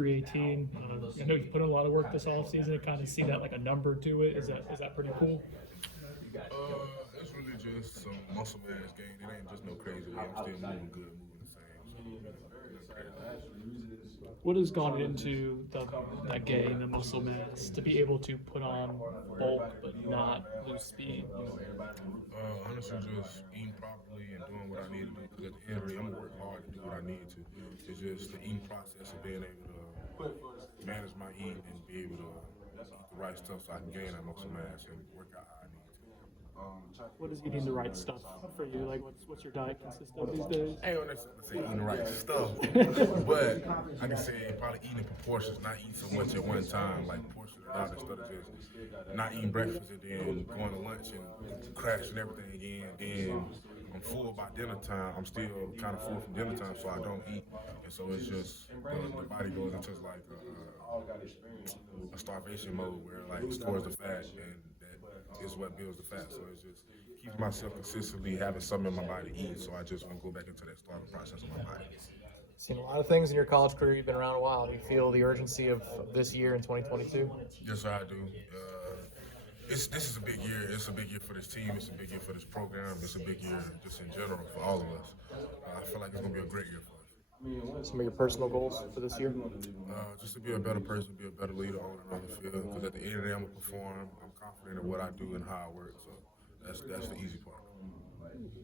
318. I know you put in a lot of work this offseason to kind of see that like a number to it. Is that pretty cool? It's really just some muscle mass gain. It ain't just no crazy way. I'm still moving good, moving the same. What has gone into that gain, the muscle mass, to be able to put on bulk but not lose speed? Honestly, just eating properly and doing what I need to do. Because at the end of the day, I'm gonna work hard to do what I need to. It's just the eating process of being able to manage my eating and be able to eat the right stuff so I can gain that muscle mass and work out how I need to. What is eating the right stuff for you? Like, what's your diet consist of these days? I ain't gonna say eating the right stuff, but I can say probably eating in proportions, not eating so much at one time, like portioning it out instead of just not eating breakfast and then going to lunch and crashing everything again. Then I'm full by dinner time. I'm still kind of full from dinner time, so I don't eat, and so it's just the body goes into like a starvation mode where like it stores the fat and that is what builds the fat. So it's just keeps myself consistently having something in my body to eat, so I just want to go back into that starving process of my body. Seen a lot of things in your college career. You've been around a while. Do you feel the urgency of this year in 2022? Yes, I do. This is a big year. It's a big year for this team. It's a big year for this program. It's a big year just in general for all of us. I feel like it's going to be a great year for us. Some of your personal goals for this year? Just to be a better person, be a better leader on and on the field. Because at the end of the day, I'm going to perform. I'm confident in what I do and how I work. So that's the easy part.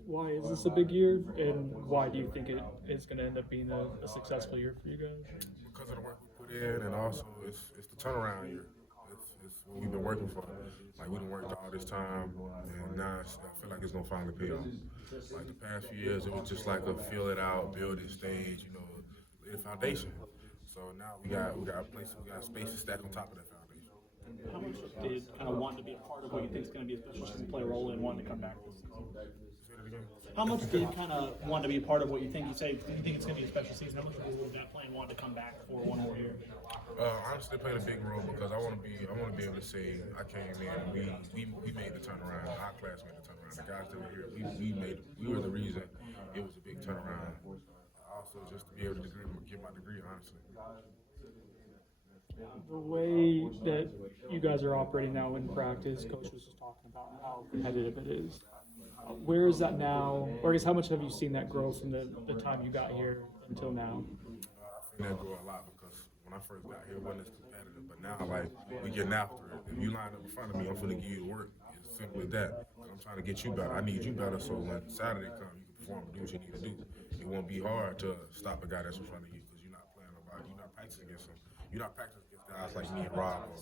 Why is this a big year, and why do you think it is going to end up being a successful year for you guys? Because of the work we put in, and also it's the turnaround year. It's what we've been working for. Like we've been working all this time, and now I feel like it's gonna finally pay off. Like the past few years, it was just like a feel it out, build it stage, lay the foundation. So now we got space to stack on top of that foundation. How much did kind of want to be a part of what you think is going to be a special season, play a role in wanting to come back this season? How much did kind of want to be a part of what you think? You say you think it's going to be a special season. How much of that playing wanting to come back for one more year? Honestly, playing a big role because I want to be able to say I came in. We made the turnaround. Our class made the turnaround. The guys that were here, we were the reason it was a big turnaround. Also, just to be able to get my degree, honestly. The way that you guys are operating now in practice, Coach was just talking about how competitive it is. Where is that now? Or I guess how much have you seen that grow from the time you got here until now? I've seen that grow a lot because when I first got here, it wasn't as competitive. But now, like, we getting after it. If you line up in front of me, I'm going to give you the work. It's simple as that. I'm trying to get you better. I need you better so when Saturday comes, you can perform and do what you need to do. It won't be hard to stop a guy that's in front of you because you're not playing nobody. You're not practicing against him. You're not practicing against guys like me and Rob or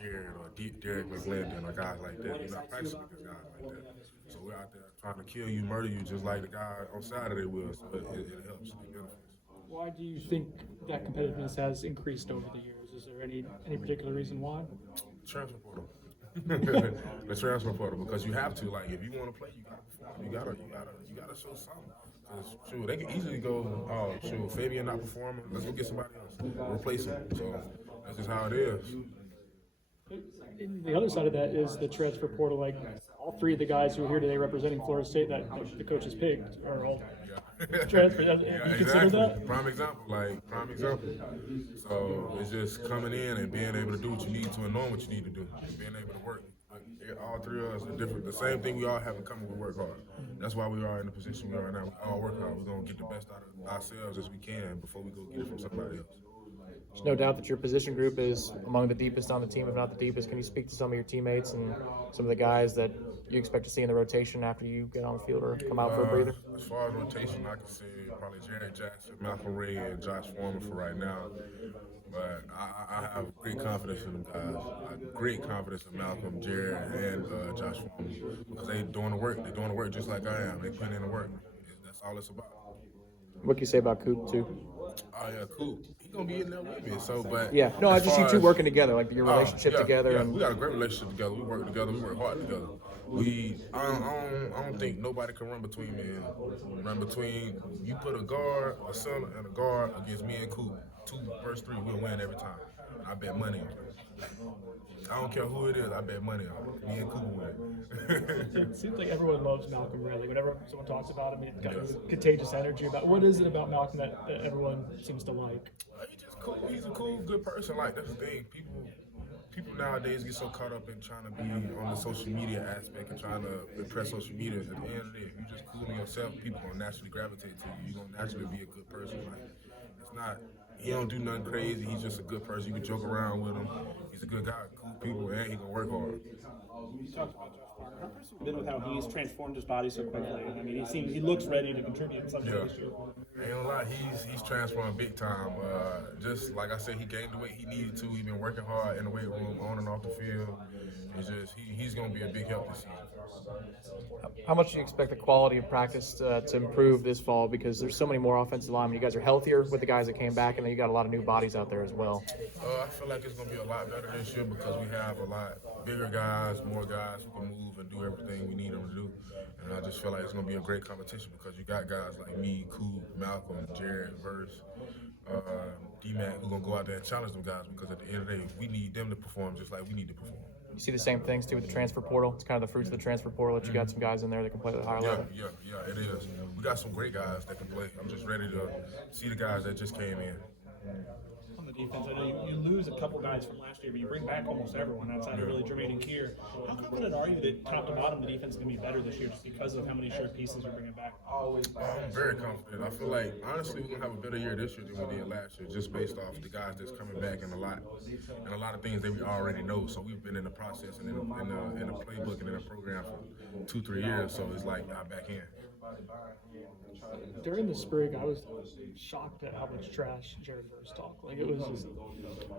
Jared or Derek McGlendon or guys like that. You're not practicing against guys like that. So we're out there trying to kill you, murder you, just like the guy on Saturday will. So it helps. It benefits. Why do you think that competitiveness has increased over the years? Is there any particular reason why? Transfer portal. The transfer portal, because you have to. Like, if you want to play, you gotta perform. You gotta show something. Cause shoot, they can easily go, oh shoot, Fabien not performing. Let's go get somebody else, replace him. So that's just how it is. And the other side of that is the transfer portal. Like all three of the guys who are here today representing Florida State that the coaches picked are all transferred. You consider that? Prime example. So it's just coming in and being able to do what you need to and knowing what you need to do, and being able to work. All three of us are different. The same thing we all have in common, we work hard. That's why we are in the position we are now. We all work hard. We're going to get the best out of ourselves as we can before we go get it from somebody else. There's no doubt that your position group is among the deepest on the team, if not the deepest. Can you speak to some of your teammates and some of the guys that you expect to see in the rotation after you get on the field or come out for a breather? As far as rotation, I can say probably Jared Jackson, Malcolm Ray, and Josh Foreman for right now. But I have great confidence in them guys. I have great confidence in Malcolm, Jared, and Josh Foreman because they doing the work. They're doing the work just like I am. They putting in the work. That's all it's about. What can you say about Coop too? Oh yeah, Coop. He's gonna be in there with me. So, but yeah, no, I just see you two working together, like your relationship together. Yeah, we got a great relationship together. We work together. We work hard together. I don't think nobody can run between me and run between. You put a guard, a center, and a guard against me and Coop. 2 versus 3, we'll win every time. I bet money on it. I don't care who it is. I bet money on it. Me and Coop win. It seems like everyone loves Malcolm. Really, whenever someone talks about him, he's got this contagious energy. What is it about Malcolm that everyone seems to like? He's just cool. He's a cool, good person. Like that's the thing. People nowadays get so caught up in trying to be on the social media aspect and trying to impress social media. At the end of the day, if you just cool to yourself, people gonna naturally gravitate to you. You're gonna naturally be a good person. Like it's not. He don't do nothing crazy. He's just a good person. You can joke around with him. He's a good guy, cool people, and he gonna work hard. You talked about Josh Parker. How impressed have you been with how he's transformed his body so quickly? I mean, he looks ready to contribute in some way this year. Ain't gonna lie, he's transformed big time. Just like I said, he gained the weight he needed to. He's been working hard in the weight room, on and off the field. It's just he's gonna be a big help this season. How much do you expect the quality of practice to improve this fall? Because there's so many more offensive linemen. You guys are healthier with the guys that came back, and then you got a lot of new bodies out there as well. I feel like it's gonna be a lot better this year because we have a lot bigger guys, more guys who can move and do everything we need them to do. And I just feel like it's gonna be a great competition because you got guys like me, Coop, Malcolm, Jared, Verse, D-Mac who gonna go out there and challenge them guys because at the end of the day, we need them to perform just like we need to perform. You see the same things too with the transfer portal. It's kind of the fruits of the transfer portal that you got some guys in there that can play at a higher level. Yeah, it is. We got some great guys that can play. I'm just ready to see the guys that just came in. On the defense, I know you lose a couple guys from last year, but you bring back almost everyone outside of really Jermaine and Kier. How confident are you that top to bottom the defense is going to be better this year just because of how many shared pieces you're bringing back? I'm very confident. I feel like, honestly, we're going to have a better year this year than we did last year, just based off the guys that's coming back and a lot of things that we already know. So we've been in the process and in the playbook and in the program for 2-3 years, so it's like I'm back in. During the spring, I was shocked at how much trash Jared Verse talked. Like, it was just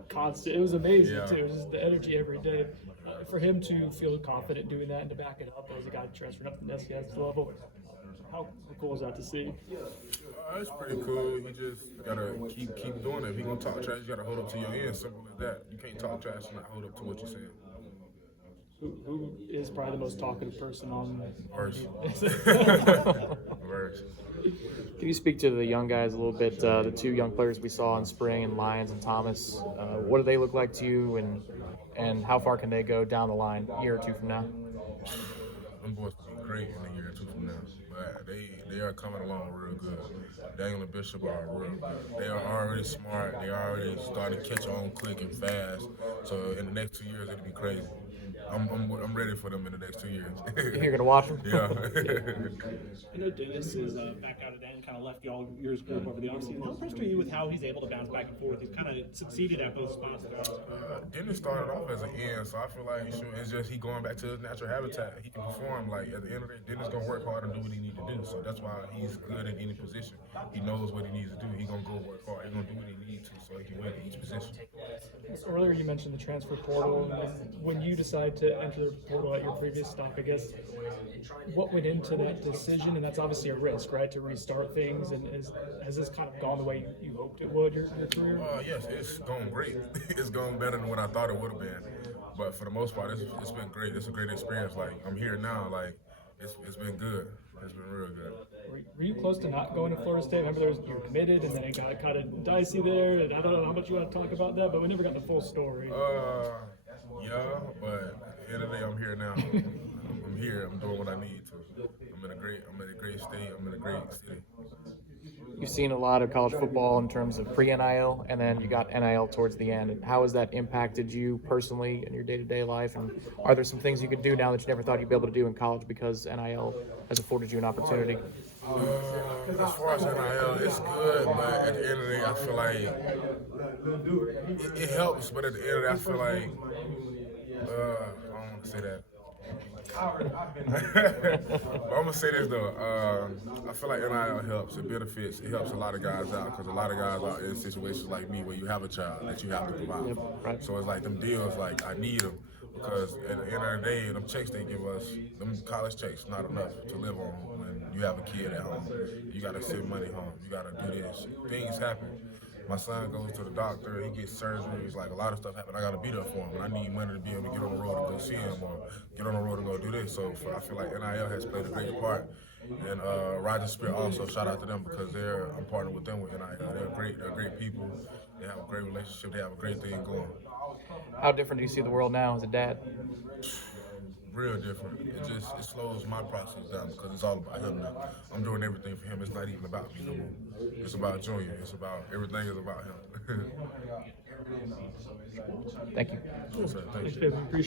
constant. It was amazing, too. It was just the energy every day. For him to feel confident doing that and to back it up as a guy transferred up to the SCS level, how cool is that to see? It's pretty cool. You just gotta keep doing it. If you're gonna talk trash, you gotta hold up to your end. Simple as that. You can't talk trash and not hold up to what you're saying. Who is probably the most talkative person on Verse. Verse. Can you speak to the young guys a little bit? The two young players we saw in spring, and Lyons and Thomas. What do they look like to you, and how far can they go down the line a year or two from now? Them boys will be great in a year or two from now. But they are coming along real good. Daniel and Bishop are real good. They are already smart. They already starting to catch on quick and fast. So in the next 2 years, it'll be crazy. I'm ready for them in the next 2 years. You're gonna watch them? Yeah. I know Dennis is back out of that and kind of left the all-years group over the offseason. How impressed are you with how he's able to bounce back and forth? He's kind of succeeded at both spots. Dennis started off as an end, so I feel like it's just he going back to his natural habitat. He can perform. Like at the end of the day, Dennis gonna work hard and do what he needs to do. So that's why he's good in any position. He knows what he needs to do. He gonna go work hard. He gonna do what he needs to so he can win in each position. Earlier you mentioned the transfer portal, and when you decide to enter the portal at your previous stop, I guess, what went into that decision? And that's obviously a risk, right, to restart things, and has this kind of gone the way you hoped it would, your career? Yes, it's going great. It's going better than what I thought it would have been. But for the most part, it's been great. It's a great experience. Like, I'm here now. Like, it's been good. It's been real good. Were you close to not going to Florida State? Remember, you were committed, and then it got kind of dicey there. And I don't know how much you want to talk about that, but we never got the full story. Yeah, but at the end of the day, I'm here now. I'm here. I'm doing what I need to. I'm in a great state. I'm in a great city. You've seen a lot of college football in terms of pre-NIL, and then you got NIL towards the end. And how has that impacted you personally in your day-to-day life? And are there some things you could do now that you never thought you'd be able to do in college because NIL has afforded you an opportunity? As far as NIL, it's good, but at the end of the day, I feel like it helps. But at the end of the day, I feel like I don't want to say that. But I'm gonna say this though. I feel like NIL helps. It benefits. It helps a lot of guys out because a lot of guys are in situations like me where you have a child that you have to provide. Yep, right. So it's like them deals. Like I need them because at the end of the day, them checks they give us, them college checks, not enough to live on when you have a kid at home. You gotta send money home. You gotta do this. Things happen. My son goes to the doctor, he gets surgeries, like a lot of stuff happen. I gotta be there for him, and I need money to be able to get on the road and go see him or get on the road and go do this. So I feel like NIL has played a great part. And Roger Spirit also, shout out to them because I'm partnered with them with NIL. They're great people. They have a great relationship. They have a great thing going. How different do you see the world now as a dad? real different. It slows my process down because it's all about him now. I'm doing everything for him. It's not even about me no more. It's about Junior. It's about everything is about him. Thank you. So, thank you. Appreciate it.